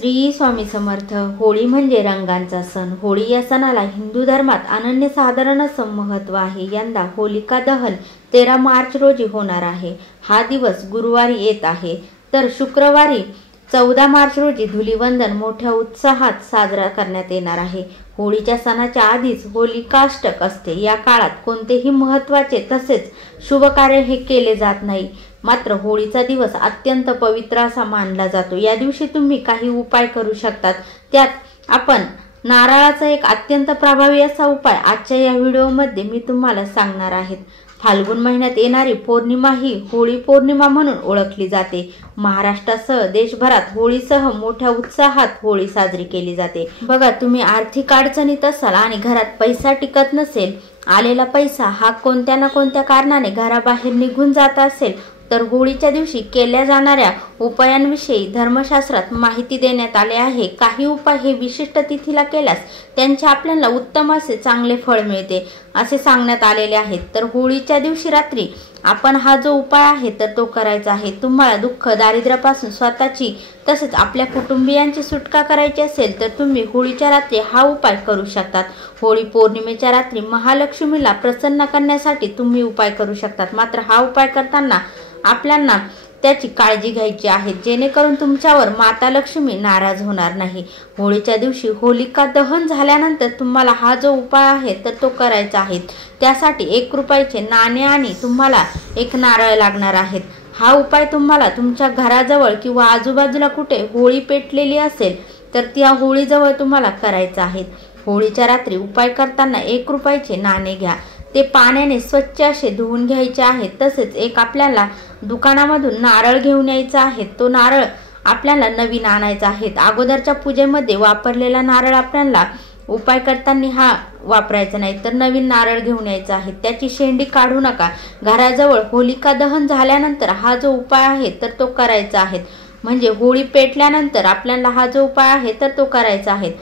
श्री स्वामी समर्थ। होळी म्हणजे रंगांचा सण। होळी या सणाला हिंदू धर्मात अनन्यसाधारण असं महत्त्व आहे। यंदा होलिका दहन 13 मार्च रोजी होणार आहे। हा दिवस गुरुवारी येत आहे, तर शुक्रवारी 14 मार्च रोजी धुलीवंदन मोठ्या उत्साहात साजरा करण्यात येणार आहे। होळीच्या सणाच्या आधीच होलिकाष्टक असते। या काळात कोणतेही महत्त्वाचे तसेच शुभ कार्य हे केले जात नाही। मात्र होळीचा दिवस अत्यंत पवित्र असा मानला जातो। या दिवशी तुम्ही काही उपाय करू शकतात। त्यात आपण नारळाचा एक अत्यंत प्रभावी असा उपाय आजच्या या व्हिडिओमध्ये मी तुम्हाला सांगणार आहे। फाल्गुन महिन्यात येणारी पौर्णिमा ही होळी पौर्णिमा म्हणून ओळखली जाते। महाराष्ट्रासह देशभरात होळीसह मोठ्या उत्साहात होळी साजरी केली जाते। बघा, तुम्ही आर्थिक अडचणीत असाल आणि घरात पैसा टिकत नसेल, आलेला पैसा हा कोणत्या ना कोणत्या कारणाने घराबाहेर निघून जात असेल, तर होळीच्या दिवशी केल्या जाणाऱ्या उपायांविषयी धर्मशास्त्रात माहिती देण्यात आले आहे। काही उपाय हे विशिष्ट तिथीला केल्यास त्यांचे आपल्याला उत्तम असे चांगले फळ मिळते असे सांगण्यात आलेले आहे। तर होळीच्या दिवशी रात्री आपण हा जो उपाय आहे तर तो करायचा आहे। तुम्हाला दुःख दारिद्र्यापासून स्वतःची तसेच आपल्या कुटुंबियांची सुटका करायची असेल तर तुम्ही होळीच्या रात्री हा उपाय करू शकतात। होळी पौर्णिमेच्या रात्री महालक्ष्मीला प्रसन्न करण्यासाठी तुम्ही उपाय करू शकतात। मात्र हा उपाय करताना आपल्याला त्याची काळजी घ्यायची आहे, जेणेकरून तुमच्यावर माता लक्ष्मी नाराज होणार नाही। होळीच्या दिवशी होलिका दहन झाल्यानंतर तुम्हाला हा जो उपाय आहे तर तो करायचा आहे। त्यासाठी 1 रुपयाचे नाणे आणि तुम्हाला 1 नारळ लागणार आहेत। हा उपाय तुम्हाला तुमच्या घराजवळ किंवा आजूबाजूला कुठे होळी पेटलेली असेल तर त्या होळीजवळ तुम्हाला करायचा आहे। होळीच्या रात्री उपाय करताना 1 रुपयाचे नाणे घ्या, ते पाण्याने स्वच्छ असे धुवून घ्यायचे आहे। तसेच एक आपल्याला दुकानामधून नारळ घेऊन यायचा आहे। तो नारळ आपल्याला नवीन आणायचा आहे। अगोदरच्या पूजेमध्ये वापरलेला नारळ आपल्याला उपाय करताना हा वापरायचा नाही, तर नवीन नारळ घेऊन यायचा आहे। त्याची शेंडी काढू नका। घराजवळ होलिका दहन झाल्यानंतर हा जो उपाय आहे तर तो करायचा आहे। म्हणजे होळी पेटल्यानंतर आपल्याला हा जो उपाय आहे तर तो करायचा आहे।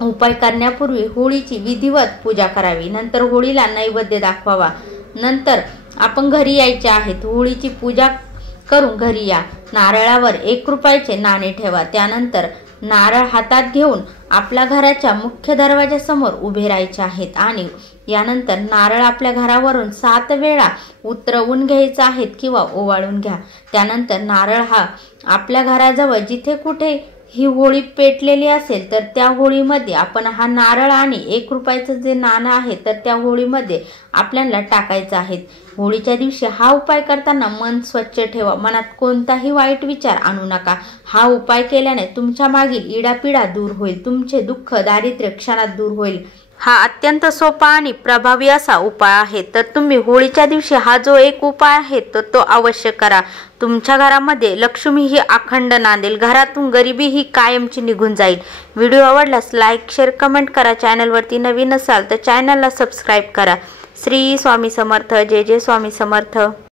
उपाय करण्यापूर्वी होळीची विधिवत पूजा करावी, नंतर होळीला नैवेद्य दाखवावा, नंतर आपण घरी यायचे आहेत। होळीची पूजा करून घरी या। नारळावर 1 रुपयाचे नाणे ठेवा। त्यानंतर नारळ हातात घेऊन आपल्या घराच्या मुख्य दरवाजासमोर उभे राहायचे आहेत आणि यानंतर नारळ आपल्या घरावरून 7 वेळा उतरवून घ्यायचा आहे किंवा ओवाळून घ्या। त्यानंतर नारळ हा आपल्या घराजवळ जिथे कुठे ही होळी पेटलेली असेल तर त्या होळीमध्ये आपण हा नारळ आणि 1 रुपयाचं जे नाणं आहे तर त्या होळीमध्ये आपल्याला टाकायचं आहे। होळीच्या दिवशी हा उपाय करताना मन स्वच्छ ठेवा। मनात कोणताही वाईट विचार आणू नका। हा उपाय केल्याने तुमच्या मागील इडापिडा दूर होईल, तुमचे दुःख दारिद्र्य क्षणात दूर होईल। हा अत्यंत सोपा आणि प्रभावी असा उपाय आहे। तर तुम्ही होळीच्या दिवशी हा जो एक उपाय आहे तर तो अवश्य करा। तुमच्या घरामध्ये लक्ष्मी ही अखंड नांदेल, घरातून गरिबी ही कायमची निघून जाईल। व्हिडिओ आवडल्यास लाईक, शेअर, कमेंट करा। चॅनलवरती नवीन असाल तर चॅनलला सबस्क्राईब करा। श्री स्वामी समर्थ। जय जय स्वामी समर्थ।